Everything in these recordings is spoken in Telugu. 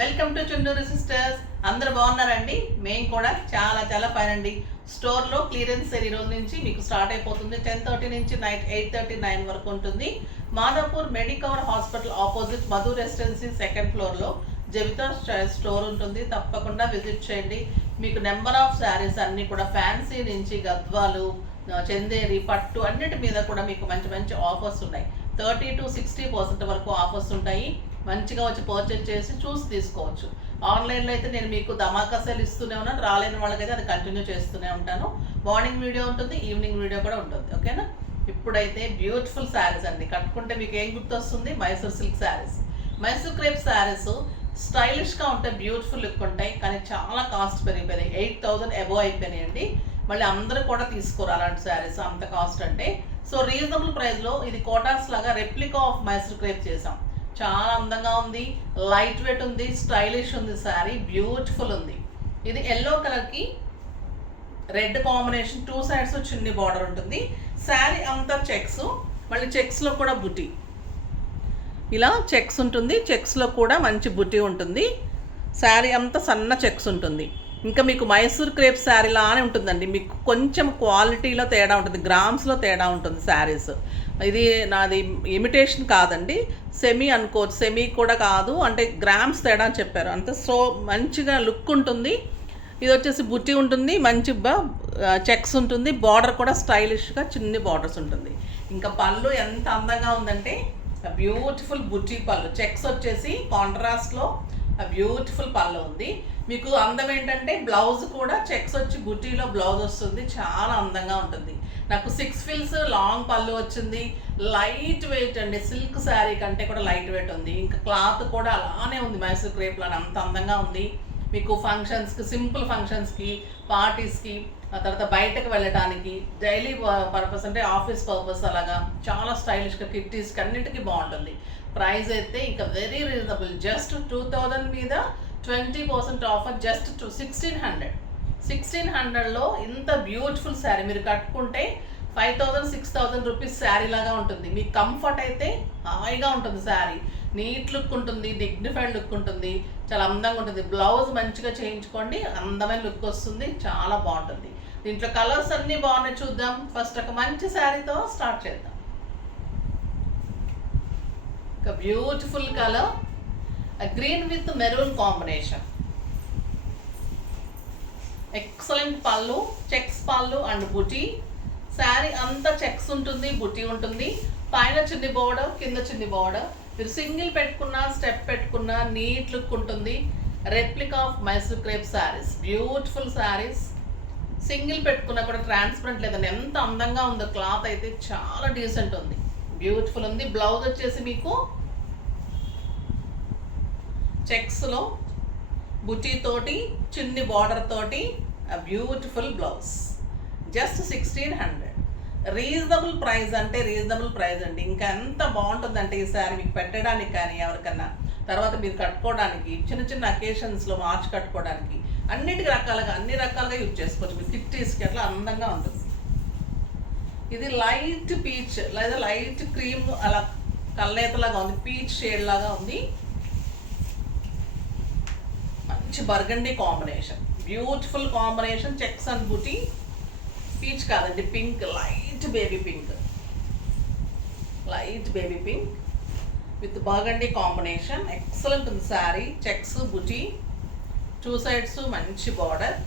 Welcome to Chunduru sisters. అందరూ బాగున్నారండి? మేము కూడా చాలా చాలా ఫైన్ అండి. స్టోర్లో క్లియరెన్స్ సేల్ ఈ రోజు నుంచి మీకు స్టార్ట్ అయిపోతుంది. 10:30 నుంచి నైట్ 8:39 వరకు ఉంటుంది. Madhapur Medicover hospital opposite Madhu residency second ఫ్లోర్లో జవితా స్టోర్ ఉంటుంది. తప్పకుండా విజిట్ చేయండి. మీకు నెంబర్ ఆఫ్ శారీస్ అన్నీ కూడా ఫ్యాన్సీ నుంచి గద్వాలు, చందేరి, పట్టు అన్నిటి మీద కూడా మీకు మంచి మంచి ఆఫర్స్ ఉన్నాయి. 30 to 60% వరకు ఆఫర్స్ ఉంటాయి. మంచిగా వచ్చి పర్చేజ్ చేసి చూసి తీసుకోవచ్చు. ఆన్లైన్లో అయితే నేను మీకు ధమాకా సేల్ ఇస్తూనే ఉన్నాను. రాలేని వాళ్ళకైతే అది కంటిన్యూ చేస్తూనే ఉంటాను. మార్నింగ్ వీడియో ఉంటుంది, ఈవినింగ్ వీడియో కూడా ఉంటుంది. ఓకేనా? ఇప్పుడైతే బ్యూటిఫుల్ శారీస్ అండి. కట్టుకుంటే మీకు ఏం గుర్తొస్తుంది? మైసూర్ సిల్క్ శారీస్, మైసూర్ క్రేప్ శారీస్ స్టైలిష్గా ఉంటాయి, బ్యూటిఫుల్ లుక్ ఉంటాయి. కానీ చాలా కాస్ట్ పెరిగిపోయినాయి. 8,000 అబోవ్ అయిపోయినాయండి. మళ్ళీ అందరూ కూడా తీసుకోరు అలాంటి శారీస్ అంత కాస్ట్ అంటే. సో రీజనబుల్ ప్రైస్లో ఇది కోటాస్ లాగా రెప్లికా ఆఫ్ మైసూర్ క్రేప్ చేసాం. చాలా అందంగా ఉంది, లైట్ వెయిట్ ఉంది, స్టైలిష్ ఉంది. శారీ బ్యూటిఫుల్ ఉంది. ఇది ఎల్లో కలర్కి రెడ్ కాంబినేషన్, 2 సైడ్స్ చిన్ని బార్డర్ ఉంటుంది. శారీ అంతా చెక్స్, మళ్ళీ చెక్స్లో కూడా బుటీ, ఇలా చెక్స్ ఉంటుంది. చెక్స్లో కూడా మంచి బుటీ ఉంటుంది. శారీ అంతా సన్న చెక్స్ ఉంటుంది. ఇంకా మీకు మైసూర్ క్రేప్ శారీ లానే ఉంటుందండి. మీకు కొంచెం క్వాలిటీలో తేడా ఉంటుంది, గ్రామ్స్లో తేడా ఉంటుంది శారీస్. ఇది నాది ఇమిటేషన్ కాదండి, సెమీ అనుకోవచ్చు. సెమీ కూడా కాదు, అంటే గ్రామ్స్ తేడా అని చెప్పారు అంతే. సో మంచిగా లుక్ ఉంటుంది. ఇది వచ్చేసి బుట్టి ఉంటుంది, మంచి చెక్స్ ఉంటుంది. బార్డర్ కూడా స్టైలిష్గా చిన్ని బార్డర్స్ ఉంటుంది. ఇంకా పళ్ళు ఎంత అందంగా ఉందంటే బ్యూటిఫుల్ బుట్టి పళ్ళు. చెక్స్ వచ్చేసి కాంట్రాస్ట్లో బ్యూటిఫుల్ పళ్ళు ఉంది. మీకు అందం ఏంటంటే బ్లౌజ్ కూడా చెక్స్ వచ్చి బుట్టీలో బ్లౌజ్ వస్తుంది. చాలా అందంగా ఉంటుంది. నాకు 6 ఫిల్స్ లాంగ్ పళ్ళు వచ్చింది. లైట్ వెయిట్ అండి, సిల్క్ శారీ కంటే కూడా లైట్ వెయిట్ ఉంది. ఇంకా క్లాత్ కూడా అలానే ఉంది, మైసూర్ క్రేప్ లాగా అంత అందంగా ఉంది. మీకు ఫంక్షన్స్కి, సింపుల్ ఫంక్షన్స్కి, పార్టీస్కి, ఆ తర్వాత బయటకు వెళ్ళడానికి, డైలీ పర్పస్ అంటే ఆఫీస్ పర్పస్ అలాగా చాలా స్టైలిష్గా, కిట్టీస్కి అన్నిటికీ బాగుంటుంది. ప్రైస్ అయితే ఇంకా వెరీ రీజనబుల్. జస్ట్ 2,000 మీద 20% ఆఫర్. జస్ట్ 1600లో ఇంత బ్యూటిఫుల్ శారీ మీరు కట్టుకుంటే 5,000 6,000 రూపీస్ శారీ లాగా ఉంటుంది. మీకు కంఫర్ట్ అయితే హాయిగా ఉంటుంది. శారీ నీట్ లుక్ ఉంటుంది, డిగ్నిఫైడ్ లుక్ ఉంటుంది, చాలా అందంగా ఉంటుంది. బ్లౌజ్ మంచిగా చేయించుకోండి, అందమైన లుక్ వస్తుంది, చాలా బాగుంటుంది. దీంట్లో కలర్స్ అన్నీ బాగున్నాయి, చూద్దాం. ఫస్ట్ ఒక మంచి శారీతో స్టార్ట్ చేద్దాం. ఒక beautiful colour, green with maroon combination. Excellent పళ్ళు, చెక్స్ పళ్ళు అండ్ బుటీ. శారీ అంతా చెక్స్ ఉంటుంది, బుటీ ఉంటుంది. పైన చిన్ని బోర్డర్, కింద చిన్ని బోర్డర్. మీరు సింగిల్ పెట్టుకున్నా, స్టెప్ పెట్టుకున్నా నీట్ లుక్ ఉంటుంది. Replica of Mysore crepe saris, beautiful saris. Single పెట్టుకున్నా కూడా ట్రాన్స్పరెంట్ లేదండి, ఎంత అందంగా ఉందో. క్లాత్ అయితే చాలా డీసెంట్ ఉంది, బ్యూటిఫుల్ ఉంది. బ్లౌజ్ వచ్చేసి మీకు చెక్స్లో బుటీ తోటి, చిన్ని బార్డర్ తోటి beautiful blouse. Just 1600. Reasonable price అంటే రీజనబుల్ ప్రైస్ అండి. ఇంకా ఎంత బాగుంటుందంటే ఈ శారీ మీకు పెట్టడానికి కానీ, ఎవరికన్నా తర్వాత మీరు కట్టుకోవడానికి, చిన్న చిన్న అకేషన్స్లో మార్చి కట్టుకోవడానికి, అన్ని రకాలుగా యూజ్ చేసుకోవచ్చు. మీరు కిట్టీస్కి అట్లా అందంగా ఉంటుంది. ఇది లైట్ పీచ్ లేదా లైట్ క్రీమ్ అలా కల్లేతలాగా ఉంది, పీచ్ షేడ్ లాగా ఉంది. మంచి burgundy combination, beautiful combination. Checks and buti. Peach కాదండి, pink, light baby pink, light baby pink with burgundy combination. Excellent ఉంది శారీ. చెక్స్, బుటీ, 2 సైడ్స్ మంచి బార్డర్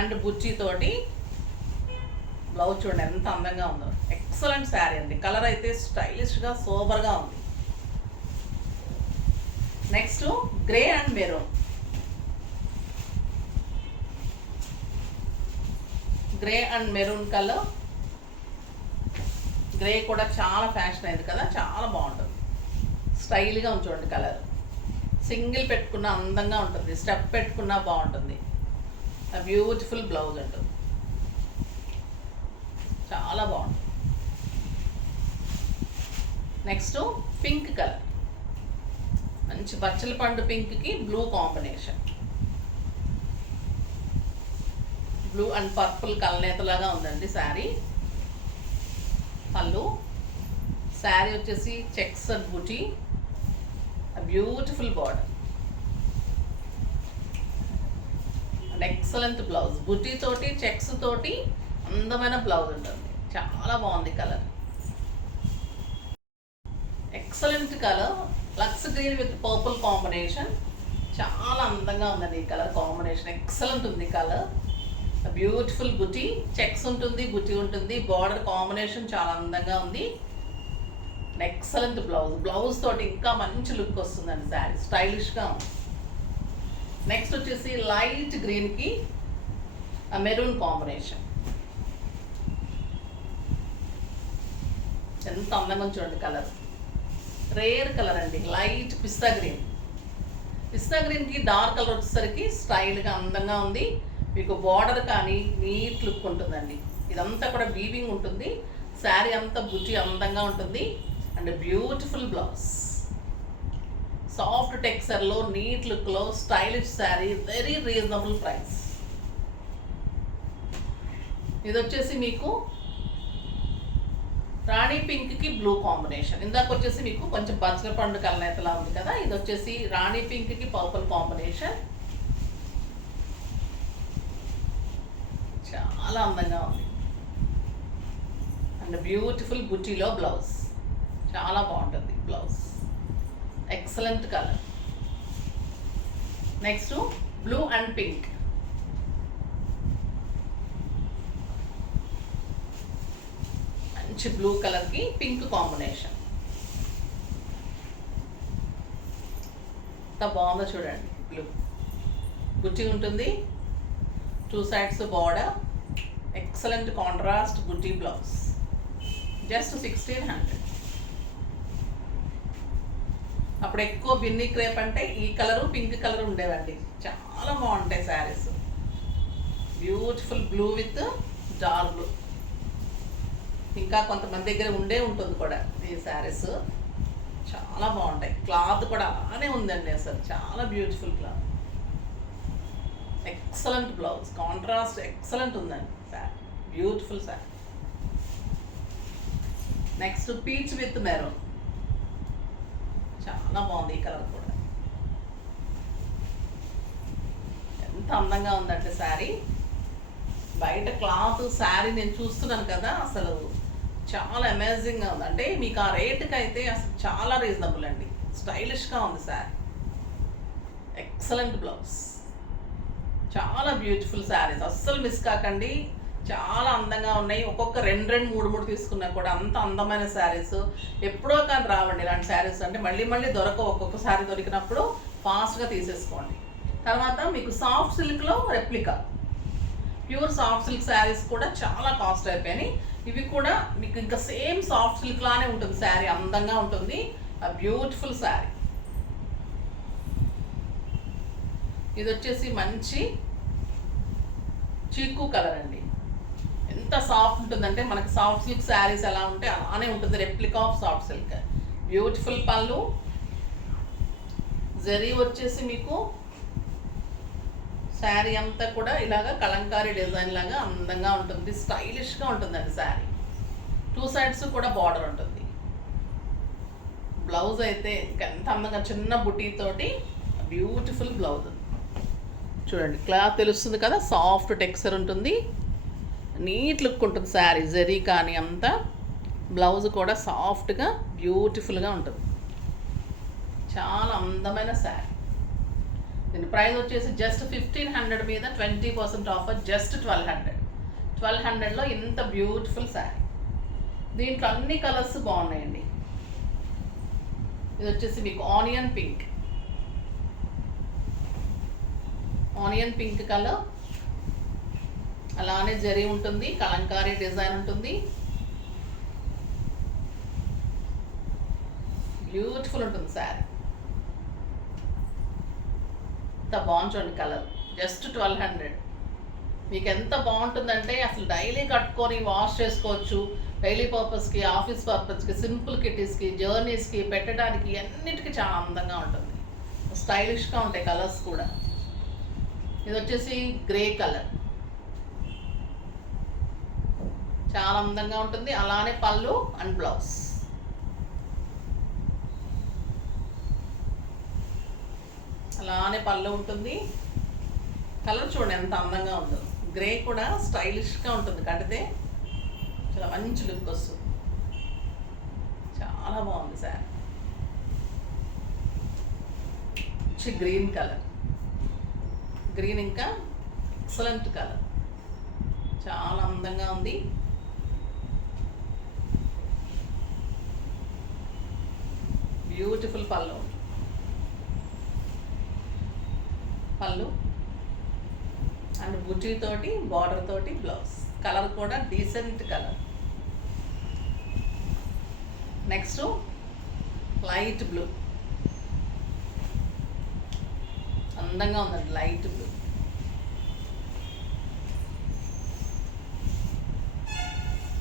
అండ్ బుటీ తోటి బ్లౌజ్. చూడండి ఎంత అందంగా ఉందో. ఎక్సలెంట్ శారీ అండి. కలర్ అయితే స్టైలిష్గా, సూపర్గా ఉంది. Next grey and maroon. Grey and maroon colour. Grey కూడా చాలా ఫ్యాషన్ అయింది కదా, చాలా బాగుంటుంది, స్టైల్గా ఉంది. చూడండి కలర్. సింగిల్ పెట్టుకున్న అందంగా ఉంటుంది, స్టెప్ పెట్టుకున్నా బాగుంటుంది. బ్యూటిఫుల్ బ్లౌజ్ ఉంటుంది, చాలా బాగుంటుంది. నెక్స్ట్ పింక్ కలర్, మంచి బచ్చల పండు పింక్కి blue combination. Blue and purple కలనేతలాగా ఉందండి శారీ. పళ్ళు. శారీ వచ్చేసి checks and buti, beautiful border. And excellent blouse, buti తోటి చెక్స్ తోటి అందమైన బ్లౌజ్ ఉంటుంది. చాలా బాగుంది colour, excellent colour. Lux green with purple combination, చాలా అందంగా ఉందండి ఈ కలర్ కాంబినేషన్. ఎక్సలెంట్ ఉంది కలర్. బ్యూటిఫుల్ బుటీ, చెక్స్ ఉంటుంది, బుటీ ఉంటుంది, బార్డర్ కాంబినేషన్ చాలా అందంగా ఉంది. ఎక్సలెంట్ బ్లౌజ్, బ్లౌజ్ తోటి ఇంకా మంచి లుక్ వస్తుందండి శారీ, స్టైలిష్గా ఉంది. నెక్స్ట్ వచ్చేసి లైట్ గ్రీన్కి మెరూన్ కాంబినేషన్, ఎంత అందంగా చూడండి కలర్. రేర్ కలర్ అండి, లైట్ పిస్తా గ్రీన్. పిస్తా గ్రీన్కి డార్క్ కలర్ వచ్చేసరికి స్టైల్గా అందంగా ఉంది. మీకు బార్డర్ కానీ నీట్ లుక్ ఉంటుందండి. ఇదంతా కూడా వీవింగ్ ఉంటుంది, శారీ అంతా బుట్టి అందంగా ఉంటుంది. అండ్ బ్యూటిఫుల్ బ్లౌజ్, సాఫ్ట్ టెక్స్చర్లో నీట్ లుక్లో stylish sari, very reasonable price. ఇది వచ్చేసి మీకు రాణి పింక్కి బ్లూ కాంబినేషన్. ఇందాక వచ్చేసి మీకు కొంచెం బచ్చల పండు కలనేతలా ఉంది కదా, ఇది వచ్చేసి రాణి పింక్కి పర్పుల్ కాంబినేషన్. చాలా అందంగా ఉంది. అండ్ బ్యూటిఫుల్ బుటీలో బ్లౌజ్, చాలా బాగుంటుంది blouse, excellent colour. Next blue and pink, మంచి బ్లూ కలర్కి పింక్ కాంబినేషన్. ఎంత బాగుందో చూడండి. బ్లూ బుట్టి ఉంటుంది, 2 sides బార్డర్, ఎక్సలెంట్ కాంట్రాస్ట్ బుట్టి బ్లౌజ్, జస్ట్ 1600. అప్పుడు ఎక్కువ బిన్నీ క్రేప్ అంటే ఈ కలరు పింక్ కలర్ ఉండేవండి, చాలా బాగుంటాయి saris. Beautiful blue with dark blue, ఇంకా కొంతమంది దగ్గర ఉంటుంది కూడా ఈ శారీస్, చాలా బాగుంటాయి. క్లాత్ కూడా అలానే ఉందండి, అసలు చాలా beautiful cloth. Excellent blouse, contrast excellent ఉందండి sari, beautiful sari. Next peach with maroon, చాలా బాగుంది ఈ కలర్ కూడా, ఎంత అందంగా ఉందంటే శారీ. బయట క్లాత్ శారీ నేను చూస్తున్నాను కదా, అసలు చాలా అమేజింగ్గా ఉంది. అంటే మీకు ఆ రేటుకి అయితే అసలు చాలా రీజనబుల్ అండి, స్టైలిష్గా ఉంది శారీ. ఎక్సలెంట్ బ్లౌజ్, చాలా బ్యూటిఫుల్ శారీస్, అస్సలు మిస్ కాకండి. చాలా అందంగా ఉన్నాయి. ఒక్కొక్క 2 3 తీసుకున్నా కూడా అంత అందమైన శారీస్ ఎప్పుడో కానీ రావండి ఇలాంటి శారీస్. అంటే మళ్ళీ దొరకవు, ఒక్కొక్క శారీ దొరికినప్పుడు ఫాస్ట్గా తీసేసుకోండి. తర్వాత మీకు సాఫ్ట్ సిల్క్లో replica, pure soft silk saris కూడా చాలా కాస్ట్ అయిపోయినాయి. ఇవి కూడా మీకు ఇంకా సేమ్ సాఫ్ట్ సిల్క్ లానే ఉంటుంది శారీ, అందంగా ఉంటుంది. బ్యూటిఫుల్ శారీ. ఇది వచ్చేసి మంచి చీకు కలర్ అండి, ఎంత సాఫ్ట్ ఉంటుందంటే మనకి సాఫ్ట్ సిల్క్ శారీస్ ఎలా ఉంటే అలానే ఉంటుంది, replica of soft silk. Beautiful పళ్ళు, జరీ వచ్చేసి మీకు శారీ అంతా కూడా ఇలాగా కలంకారీ డిజైన్ లాగా అందంగా ఉంటుంది, స్టైలిష్గా ఉంటుందండి శారీ. 2 sides కూడా బార్డర్ ఉంటుంది. బ్లౌజ్ అయితే ఎంత అందంగా చిన్న బుటీతోటి బ్యూటిఫుల్ బ్లౌజ్ చూడండి. క్లాత్ తెలుస్తుంది కదా, సాఫ్ట్ టెక్స్చర్ ఉంటుంది, నీట్ లుక్ ఉంటుంది శారీ. జరీ కానీ అంతా, బ్లౌజ్ కూడా సాఫ్ట్గా బ్యూటిఫుల్గా ఉంటుంది, చాలా అందమైన శారీ. దీని ప్రైస్ వచ్చేసి జస్ట్ 1500 మీద 20% ఆఫర్, జస్ట్ 1200. 1200లో ఇంత బ్యూటిఫుల్ శారీ. దీంట్లో అన్ని కలర్స్ బాగున్నాయండి. ఇది వచ్చేసి మీకు ఆనియన్ పింక్ కలర్, అలానే జరీ ఉంటుంది, కలంకారీ డిజైన్ ఉంటుంది, బ్యూటిఫుల్ ఉంటుంది శారీ. ఎంత బాగుంది చూడండి కలర్, జస్ట్ 1200. మీకు ఎంత బాగుంటుందంటే అసలు డైలీ కట్టుకొని వాష్ చేసుకోవచ్చు, డైలీ పర్పస్కి, ఆఫీస్ పర్పస్కి, సింపుల్ కిటీస్కి, జర్నీస్కి పెట్టడానికి అన్నిటికీ చాలా అందంగా ఉంటుంది, స్టైలిష్గా ఉంటాయి కలర్స్ కూడా. ఇది వచ్చేసి గ్రే కలర్, చాలా అందంగా ఉంటుంది. అలానే పళ్ళు అండ్ బ్లౌజ్, అలానే పళ్ళు ఉంటుంది, కలర్ చూడండి ఎంత అందంగా ఉందో. గ్రే కూడా స్టైలిష్గా ఉంటుంది, కడితే చాలా మంచి లుక్ వస్తుంది. చాలా బాగుంది సార్. మంచి గ్రీన్ కలర్, గ్రీన్ ఇంకా ఎక్సలెంట్ కలర్, చాలా అందంగా ఉంది. బ్యూటిఫుల్ పళ్ళు అండ్ బుటీ తోటి బార్డర్ తోటి బ్లౌజ్. కలర్ కూడా decent colour. Next light blue, అందంగా ఉందండి లైట్ బ్లూ.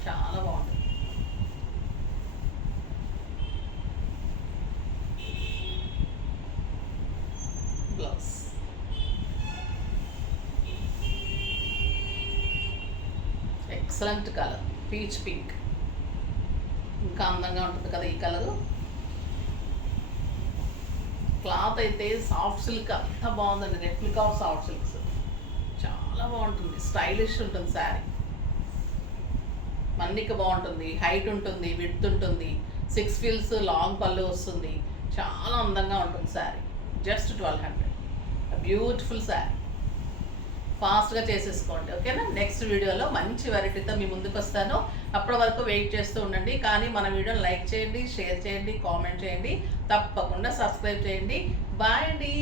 చాలా బాగుంది. Blouse excellent colour, peach pink. ఇంకా అందంగా ఉంటుంది కదా ఈ కలరు. క్లాత్ అయితే సాఫ్ట్ సిల్క్ అంతా బాగుందండి, రెప్లికా ఆఫ్ సాఫ్ట్ సిల్క్స్. చాలా బాగుంటుంది, స్టైలిష్ ఉంటుంది శారీ. మన్నిక బాగుంటుంది, హైట్ ఉంటుంది, విడ్త్ ఉంటుంది, 6 ఫీల్స్ లాంగ్ పళ్ళు వస్తుంది. చాలా అందంగా ఉంటుంది శారీ. జస్ట్ 1200. బ్యూటిఫుల్ శారీ. ఫాస్ట్గా చేసేసుకోండి, ఓకేనా. నెక్స్ట్ వీడియోలో మంచి వెరైటీతో మీ ముందుకు వస్తాను. అప్పటి వరకు వెయిట్ చేస్తూ ఉండండి. కానీ మన వీడియోని లైక్ చేయండి, షేర్ చేయండి, కామెంట్ చేయండి, తప్పకుండా సబ్స్క్రైబ్ చేయండి. బాయ్ అండి.